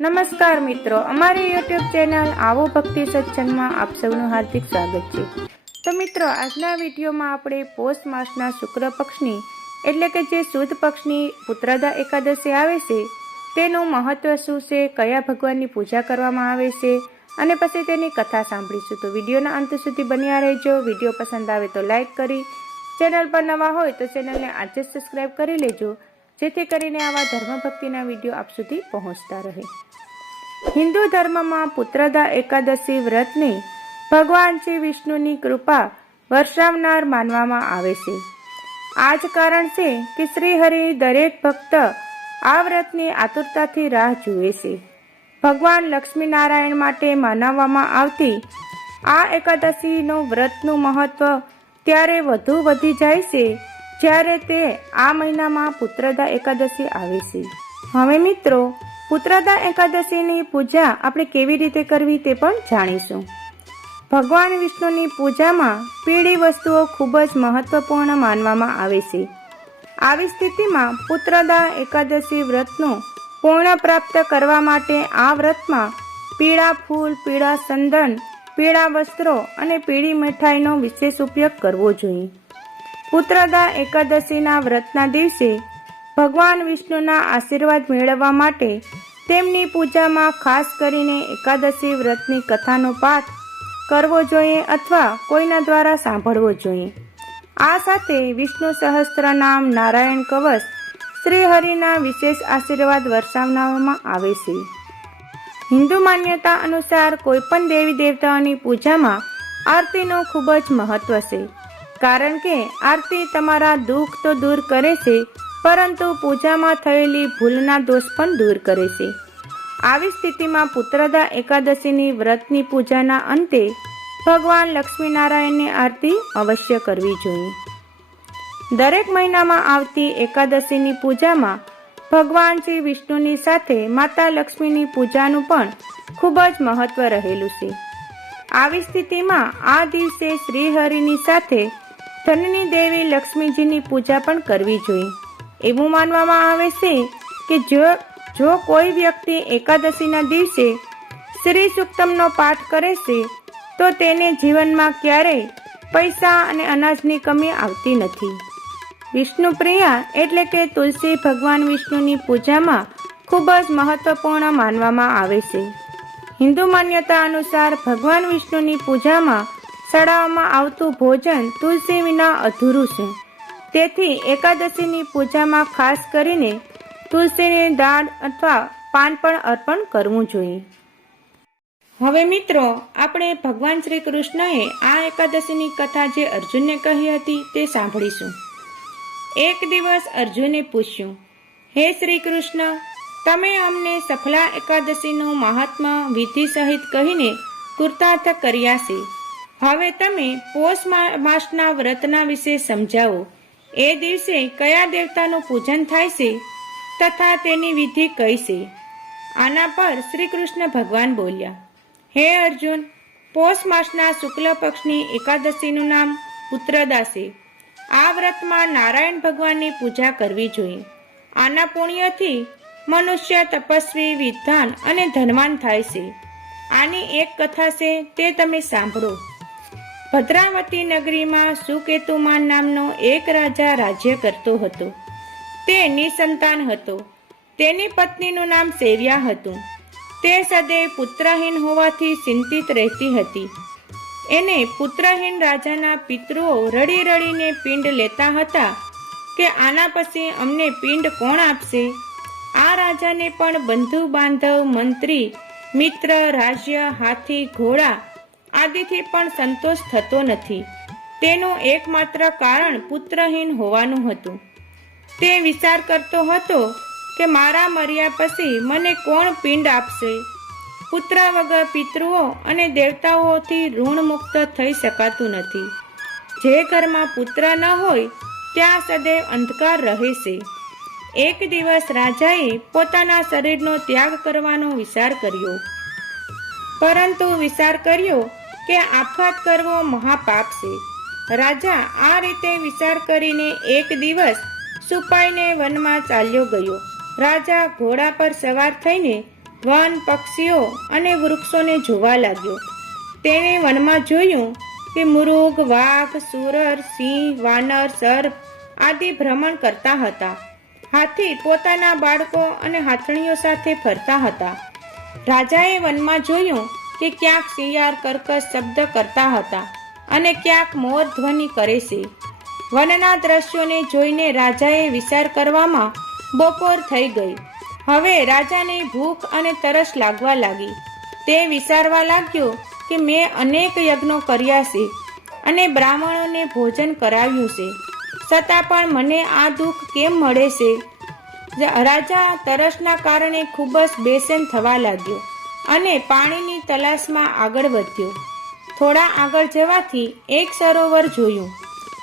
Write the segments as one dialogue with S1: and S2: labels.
S1: નમસ્કાર મિત્રો, અમારી યુટ્યુબ ચેનલ આવો ભક્તિ સત્સંગમાં આપ સૌનું હાર્દિક સ્વાગત છે. તો મિત્રો, આજના વિડીયોમાં આપણે પોષ માસના શુક્ર પક્ષની, એટલે કે જે સુદ પક્ષની પુત્રદા એકાદશી આવે છે, તેનું મહત્વ શું છે, કયા ભગવાનની પૂજા કરવામાં આવે છે, અને પછી તેની કથા સાંભળીશું. તો વિડીયોના અંત સુધી બન્યા રહેજો. વીડિયો પસંદ આવે તો લાઈક કરી, ચેનલ પર નવા હોય તો ચેનલને આજે જ સબસ્ક્રાઈબ કરી લેજો. જેથી કરીને આવા ધર્મ ભક્તિના વીડિયો આપ સુધી પહોંચતા રહે. હિન્દુ ધર્મમાં પુત્રદા એકાદશી વ્રતને ભગવાન શ્રી વિષ્ણુની કૃપા વર્ષાવનાર માનવામાં આવે છે. આ જ કારણ છે કે શ્રી હરિ દરેક ભક્ત આ વ્રતની આતુરતાથી રાહ જુએ છે. ભગવાન લક્ષ્મીનારાયણ માટે મનાવવામાં આવતી આ એકાદશીનો વ્રતનું મહત્વ ત્યારે વધુ વધી જાય છે જ્યારે તે આ મહિનામાં પુત્રદા એકાદશી આવે છે. હવે મિત્રો, પુત્રદા એકાદશીની પૂજા આપણે કેવી રીતે કરવી તે પણ જાણીશું. ભગવાન વિષ્ણુની પૂજામાં પીળી વસ્તુઓ ખૂબ જ મહત્વપૂર્ણ માનવામાં આવે છે. આવી સ્થિતિમાં પુત્રદા એકાદશી વ્રતનું પૂર્ણ પ્રાપ્ત કરવા માટે આ વ્રતમાં પીળા ફૂલ, પીળા સંદન, પીળા વસ્ત્રો અને પીળી મીઠાઈનો વિશેષ ઉપયોગ કરવો જોઈએ. પુત્રદા એકાદશીના વ્રતના દિવસે ભગવાન વિષ્ણુના આશીર્વાદ મેળવવા માટે તેમની પૂજામાં ખાસ કરીને એકાદશી વ્રતની કથાનો પાઠ કરવો જોઈએ અથવા કોઈના દ્વારા સાંભળવો જોઈએ. આ સાથે વિષ્ણુ સહસ્ત્ર નામ નારાયણ કવચ શ્રીહરિના વિશેષ આશીર્વાદ વરસાવવામાં આવે છે. હિન્દુ માન્યતા અનુસાર કોઈપણ દેવી દેવતાઓની પૂજામાં આરતીનું ખૂબ જ મહત્વ છે. કારણ કે આરતી તમારા દુઃખ તો દૂર કરે છે, પરંતુ પૂજામાં થયેલી ભૂલના દોષ પણ દૂર કરે છે. આવી સ્થિતિમાં પુત્રદા એકાદશીની વ્રતની પૂજાના અંતે ભગવાન લક્ષ્મીનારાયણની આરતી અવશ્ય કરવી જોઈએ. દરેક મહિનામાં આવતી એકાદશીની પૂજામાં ભગવાન શ્રી વિષ્ણુની સાથે માતા લક્ષ્મીની પૂજાનું પણ ખૂબ જ મહત્વ રહેલું છે. આવી સ્થિતિમાં આ દિવસે શ્રીહરિની સાથે ધનની દેવી લક્ષ્મીજીની પૂજા પણ કરવી જોઈએ. એવું માનવામાં આવે છે કે જો જો કોઈ વ્યક્તિ એકાદશીના દિવસે શ્રી સુક્તમનો પાઠ કરે છે, તો તેને જીવનમાં ક્યારેય પૈસા અને અનાજની કમી આવતી નથી. વિષ્ણુ પ્રિયા એટલે કે તુલસી ભગવાન વિષ્ણુની પૂજામાં ખૂબ જ મહત્વપૂર્ણ માનવામાં આવે છે. હિન્દુ માન્યતા અનુસાર ભગવાન વિષ્ણુની પૂજામાં ચડાવવામાં આવતું ભોજન તુલસી વિના અધૂરું છે. તેથી એકાદશીની પૂજામાં ખાસ કરીને તુલસીની દાળ અથવા પાન પણ અર્પણ કરવું જોઈએ. હવે મિત્રો, આપણે ભગવાન શ્રી કૃષ્ણએ આ એકાદશીની કથા જે અર્જુનને કહી હતી તે સાંભળીશું. એક દિવસ અર્જુને પૂછ્યું, હે શ્રી કૃષ્ણ, તમે અમને સફલા એકાદશીનું મહાત્મા વિધિ સહિત કહીને કૃતાર્થ કર્યા છે. હવે તમે પોષ માસના વ્રતના વિશે સમજાવો. એ દિવસે કયા દેવતાનું પૂજન થાય છે તથા તેની વિધિ કઈ છે? આના પર શ્રી કૃષ્ણ ભગવાન બોલ્યા, હે અર્જુન પોષ માસના શુક્લ પક્ષની એકાદશીનું નામ પુત્રદા છે. આ વ્રતમાં નારાયણ ભગવાનની પૂજા કરવી જોઈએ. આના પુણ્યથી મનુષ્ય તપસ્વી, વિદ્વાન અને ધનવાન થાય છે. આની એક કથા છે તે તમે સાંભળો. ભદ્રાવતી નગરીમાં સુકેતુમાન નામનો એક રાજા રાજ્ય કરતો હતો. તે નિસંતાન હતો. તેની પત્નીનું નામ સેવ્યા હતું. તે સદૈવ પુત્રહીન હોવાથી ચિંતિત રહેતી હતી. એને પુત્રહીન રાજાના પિતૃઓ રડી રડીને પિંડ લેતા હતા કે આના પછી અમને પિંડ કોણ આપશે? આ રાજાને પણ બંધુ બાંધવ મંત્રી, મિત્ર, રાજ્ય, હાથી, ઘોડા આદિથી પણ સંતોષ થતો નથી. તેનું એકમાત્ર કારણ પુત્રહીન હોવાનું હતું. તે વિચાર કરતો હતો કે મારા મર્યા પછી મને કોણ પિંડ આપશે? પુત્ર વગર પિતૃઓ અને દેવતાઓથી ઋણ મુક્ત થઈ શકાતું નથી. જે ઘરમાં પુત્ર ન હોય, ત્યાં સદૈવ અંધકાર રહે છે એક દિવસ રાજાએ પોતાના શરીરનો ત્યાગ કરવાનો વિચાર કર્યો. પરંતુ વિચાર કર્યો કે આપઘાત કરવો મહાપાપ છે. રાજા આ રીતે વિચાર કરીને એક દિવસ સુપાઈને વનમાં ચાલ્યો ગયો. રાજા ઘોડા પર સવાર થઈને વન પક્ષીઓ અને વૃક્ષોને જોવા લાગ્યો. તેણે વનમાં જોયું કે મૃગ, વાઘ, સુરર, સિંહ, વાનર, સર્પ આદિ ભ્રમણ કરતા હતા. હાથી પોતાના બાળકો અને હાથણીઓ સાથે ફરતા હતા. રાજાએ વનમાં જોયું કે ક્યાંક શિયાળ કર્કશ શબ્દ કરતા હતા અને ક્યાંક મોર ધ્વનિ કરે છે. વનના દ્રશ્યોને જોઈને રાજાએ વિચાર કરવામાં બપોર થઈ ગઈ. હવે રાજાને ભૂખ અને તરસ લાગવા લાગી. તે વિચારવા લાગ્યો કે મેં અનેક યજ્ઞો કર્યા છે અને બ્રાહ્મણોને ભોજન કરાવ્યું છે. છતાં પણ મને આ દુઃખ કેમ મળે છે? રાજા તરસના કારણે ખૂબ જ બેસેન થવા લાગ્યો. અને પાણીની તલાશમાં આગળ વધ્યો. થોડા આગળ જવાથી એક સરોવર જોયું.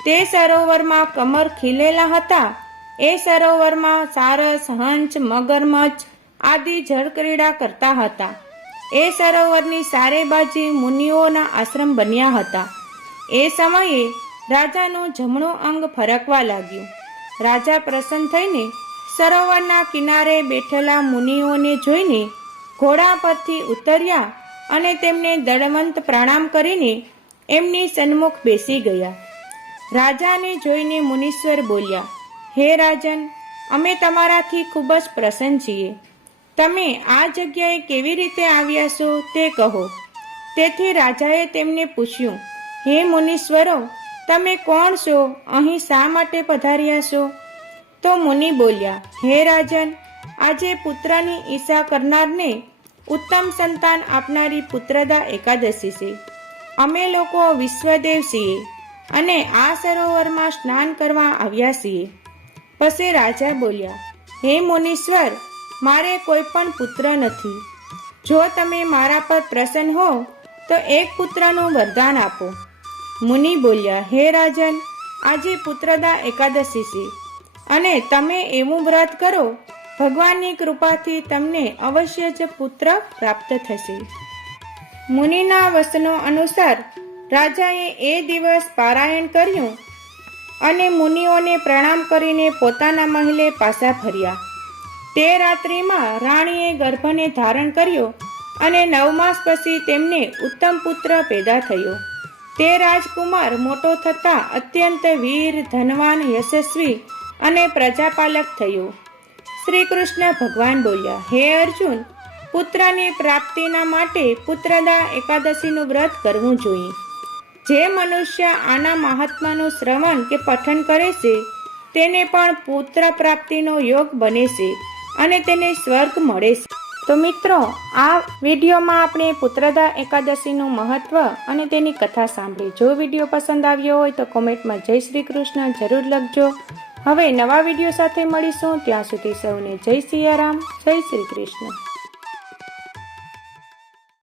S1: તે સરોવરમાં કમર ખીલેલા હતા. એ સરોવરમાં સારસ હંસ મગરમચ્છ આદિ જળક્રીડા કરતા હતા. એ સરોવરની સારે બાજુ મુનિઓના આશ્રમ બન્યા હતા. એ સમયે રાજાનું જમણું અંગ ફરકવા લાગ્યું. રાજા પ્રસન્ન થઈને સરોવરના કિનારે બેઠેલા મુનિઓને જોઈને ઘોડા પરથી ઉતર્યા અને તેમને દળવંત પ્રણામ કરીને એમની સન્મુખ બેસી ગયા. રાજાને જોઈને મુનીશ્વર બોલ્યા, હે રાજન, અમે તમારાથી ખૂબ જ પ્રસન્ન છીએ. તમે આ જગ્યાએ કેવી રીતે આવ્યા છો તે કહો. તેથી રાજાએ તેમને પૂછ્યું, હે મુનીશ્વરો, તમે કોણ છો? અહીં શા માટે પધાર્યા છો? તો મુનિ બોલ્યા, હે રાજન, આજે પુત્રની ઈચ્છા કરનારને ઉત્તમ સંતાન આપનારી પુત્રદા એકાદશી છે. અમે લોકો વિશ્વદેવ છીએ અને આ સરોવરમાં સ્નાન કરવા આવ્યા છીએ. પછી રાજા બોલ્યા, હે મુનીશ્વર, મારે કોઈ પણ પુત્ર નથી. જો તમે મારા પર પ્રસન્ન હો, તો એક પુત્રનું વરદાન આપો. મુનિ બોલ્યા, હે રાજન, આજે પુત્રદા એકાદશી છે અને તમે એવું વ્રત કરો ભગવાનની કૃપાથી તમને અવશ્ય જ પુત્ર પ્રાપ્ત થશે. મુનિના વસનો અનુસાર રાજાએ એ દિવસ પારાયણ કર્યું અને મુનિઓને પ્રણામ કરીને પોતાના મહેલે પાછા ફર્યા. તે રાત્રિમાં રાણીએ ગર્ભને ધારણ કર્યો અને નવ માસ પછી તેમને ઉત્તમ પુત્ર પેદા થયો. તે રાજકુમાર મોટો થતાં અત્યંત વીર, ધનવાન, યશસ્વી અને પ્રજાપાલક થયો. શ્રી કૃષ્ણ ભગવાન બોલ્યા, હે અર્જુન, પુત્રની પ્રાપ્તિના માટે પુત્રદા એકાદશીનું વ્રત કરવું જોઈએ. જે મનુષ્ય આના મહાત્માનું શ્રવણ કે પઠન કરે છે, તેને પણ પુત્ર પ્રાપ્તિનો યોગ બને છે અને તેને સ્વર્ગ મળે છે. તો મિત્રો, આ વિડીયોમાં આપણે પુત્રદા એકાદશીનું મહત્વ અને તેની કથા સાંભળી. જો વીડિયો પસંદ આવ્યો હોય તો કોમેન્ટમાં જય શ્રી કૃષ્ણ જરૂર લખજો. હવે નવા વીડિયો સાથે મળીશું. ત્યાં સુધી સૌને જય સિયારામ. જય શ્રી કૃષ્ણ.